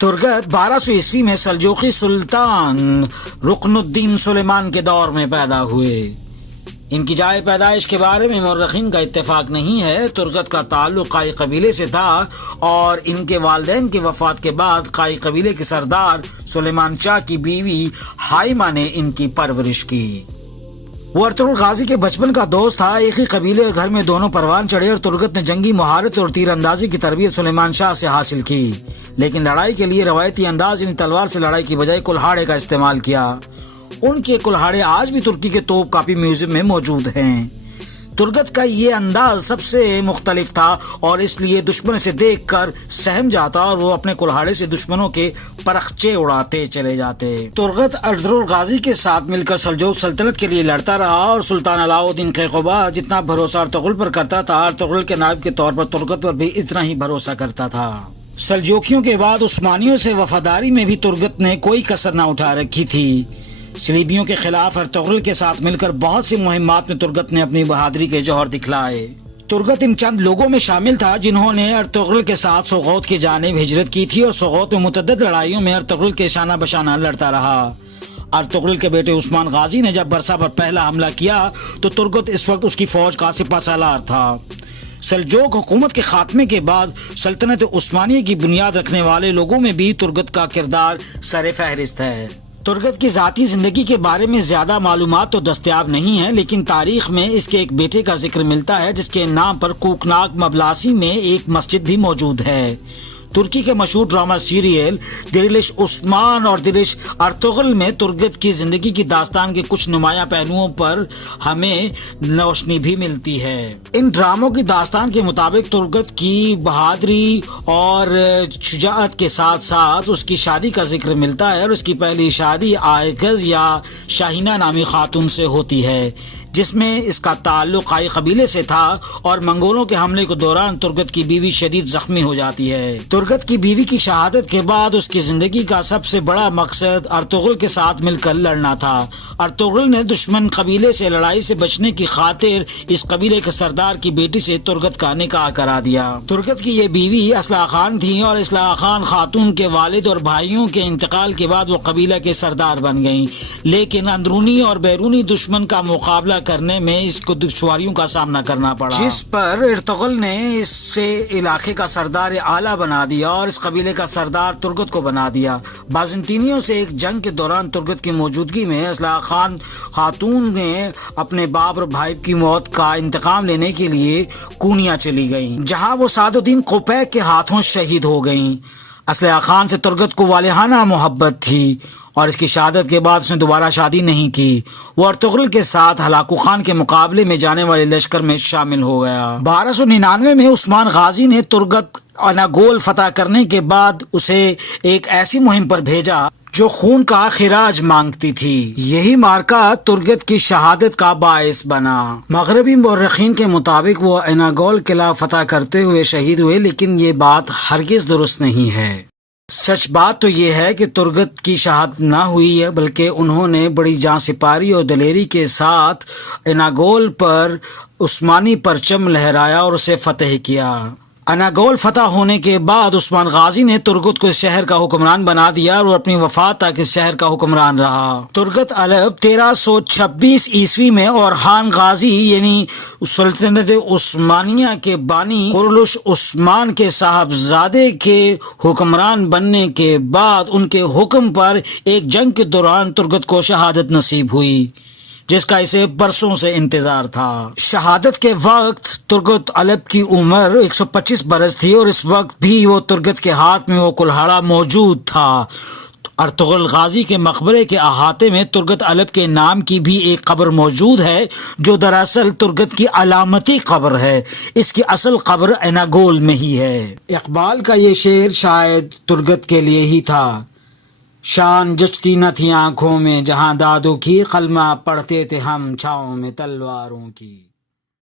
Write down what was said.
ترگت 1200 میں سلجوقی سلطان رکن الدین سلیمان کے دور میں پیدا ہوئے۔ ان کی جائے پیدائش کے بارے میں مورخین کا اتفاق نہیں ہے۔ ترگت کا تعلق قائی قبیلے سے تھا اور ان کے والدین کی وفات کے بعد قائی قبیلے کے سردار سلیمان شاہ کی بیوی حائمہ نے ان کی پرورش کی۔ وہ ارطغرل غازی کے بچپن کا دوست تھا۔ ایک ہی قبیلے اور گھر میں دونوں پروان چڑھے اور ترگت نے جنگی مہارت اور تیر اندازی کی تربیت سلیمان شاہ سے حاصل کی، لیکن لڑائی کے لیے روایتی انداز یعنی تلوار سے لڑائی کی بجائے کلہاڑے کا استعمال کیا۔ ان کے کلہاڑے آج بھی ترکی کے توپ کاپی میوزیم میں موجود ہیں۔ ترگت کا یہ انداز سب سے مختلف تھا اور اس لیے دشمن سے دیکھ کر سہم جاتا اور وہ اپنے کلہاڑے سے دشمنوں کے پرخچے اڑاتے چلے جاتے۔ ترگت ارطغرل غازی کے ساتھ مل کر سلجوق سلطنت کے لیے لڑتا رہا اور سلطان علاء الدین کیقوباد جتنا بھروسہ ارطغرل پر کرتا تھا، ارطغرل کے نائب کے طور پر ترگت پر بھی اتنا ہی بھروسہ کرتا تھا۔ سلجوکیوں کے بعد عثمانیوں سے وفاداری میں بھی ترگت نے کوئی کسر نہ اٹھا رکھی تھی۔ صلیبیوں کے خلاف ارطغرل کے ساتھ مل کر بہت سی مہمات میں ترگت نے اپنی بہادری کے جوہر دکھلائے۔ ترگت ان چند لوگوں میں شامل تھا جنہوں نے ارطغرل کے ساتھ سوغوت کی جانب ہجرت کی تھی اور سوغوت میں متعدد لڑائیوں میں ارطغرل کے شانہ بشانہ لڑتا رہا۔ ارطغرل کے بیٹے عثمان غازی نے جب برسا پر پہلا حملہ کیا تو ترگت اس وقت اس کی فوج کا سپہ سالار تھا۔ سلجوق حکومت کے خاتمے کے بعد سلطنت عثمانیہ کی بنیاد رکھنے والے لوگوں میں بھی ترگت کا کردار سر فہرست ہے۔ ترگت کی ذاتی زندگی کے بارے میں زیادہ معلومات تو دستیاب نہیں ہیں، لیکن تاریخ میں اس کے ایک بیٹے کا ذکر ملتا ہے جس کے نام پر کوکناک مبلاسی میں ایک مسجد بھی موجود ہے۔ ترکی کے مشہور ڈرامہ سیریل دریلش عثمان اور دریلش ارطغرل میں ترگت کی زندگی کی داستان کے کچھ نمایاں پہلوؤں پر ہمیں روشنی بھی ملتی ہے۔ ان ڈراموں کی داستان کے مطابق ترگت کی بہادری اور شجاعت کے ساتھ ساتھ اس کی شادی کا ذکر ملتا ہے اور اس کی پہلی شادی آئگز یا شاہینہ نامی خاتون سے ہوتی ہے، جس میں اس کا تعلق قائی قبیلے سے تھا اور منگولوں کے حملے کے دوران ترگت کی بیوی شدید زخمی ہو جاتی ہے۔ ترگت کی بیوی کی شہادت کے بعد اس کی زندگی کا سب سے بڑا مقصد ارطغرل کے ساتھ مل کر لڑنا تھا۔ ارطغرل نے دشمن قبیلے سے لڑائی سے بچنے کی خاطر اس قبیلے کے سردار کی بیٹی سے ترگت کا نکاح کرا دیا۔ ترگت کی یہ بیوی اصلاح خان تھی اور اصلاح خان خاتون کے والد اور بھائیوں کے انتقال کے بعد وہ قبیلہ کے سردار بن گئیں، لیکن اندرونی اور بیرونی دشمن کا مقابلہ کرنے میں اس کو دشواریوں کا سامنا کرنا پڑا، جس پر ارطغرل نے اس سے علاقے کا سردار اعلیٰ بنا دیا اور اس قبیلے کا سردار ترگت کو بنا دیا۔ بازنطینیوں سے ایک جنگ کے دوران ترگت کی موجودگی میں اصلاح خان خاتون نے اپنے باپ اور بھائی کی موت کا انتقام لینے کے لیے کونیا چلی گئیں، جہاں وہ سعد الدین قوپیک کے ہاتھوں شہید ہو گئیں۔ اصلاح خان سے ترگت کو والہانہ محبت تھی اور اس کی شہادت کے بعد اس نے دوبارہ شادی نہیں کی۔ وہ ارطغرل کے ساتھ ہلاکو خان کے مقابلے میں جانے والے لشکر میں شامل ہو گیا۔ 1299 میں عثمان غازی نے ترگت اناگول فتح کرنے کے بعد اسے ایک ایسی مہم پر بھیجا جو خون کا خراج مانگتی تھی۔ یہی مارکا ترگت کی شہادت کا باعث بنا۔ مغربی مورخین کے مطابق وہ اناگول قلعہ فتح کرتے ہوئے شہید ہوئے، لیکن یہ بات ہرگز درست نہیں ہے۔ سچ بات تو یہ ہے کہ ترگت کی شہادت نہ ہوئی ہے، بلکہ انہوں نے بڑی جاں سپاری اور دلیری کے ساتھ اناگول پر عثمانی پرچم لہرایا اور اسے فتح کیا۔ اناگول فتح ہونے کے بعد عثمان غازی نے ترگت کو اس شہر کا حکمران بنا دیا اور اپنی وفات تک اس شہر کا حکمران رہا۔ ترگت الب 1326 عیسوی میں اورحان غازی یعنی سلطنت عثمانیہ کے بانی قرلش عثمان کے صاحبزادے کے حکمران بننے کے بعد ان کے حکم پر ایک جنگ کے دوران ترگت کو شہادت نصیب ہوئی، جس کا اسے برسوں سے انتظار تھا۔ شہادت کے وقت ترگت الب کی عمر 125 برس تھی اور اس وقت بھی وہ ترگت کے ہاتھ میں وہ کلہاڑا موجود تھا۔ ارطغرل غازی کے مقبرے کے احاطے میں ترگت الب کے نام کی بھی ایک قبر موجود ہے جو دراصل ترگت کی علامتی قبر ہے۔ اس کی اصل قبر اناگول میں ہی ہے۔ اقبال کا یہ شعر شاید ترگت کے لیے ہی تھا۔ شان جچتی نہ تھی آنکھوں میں جہاں دادوں کی، قلمہ پڑھتے تھے ہم چھاؤں میں تلواروں کی۔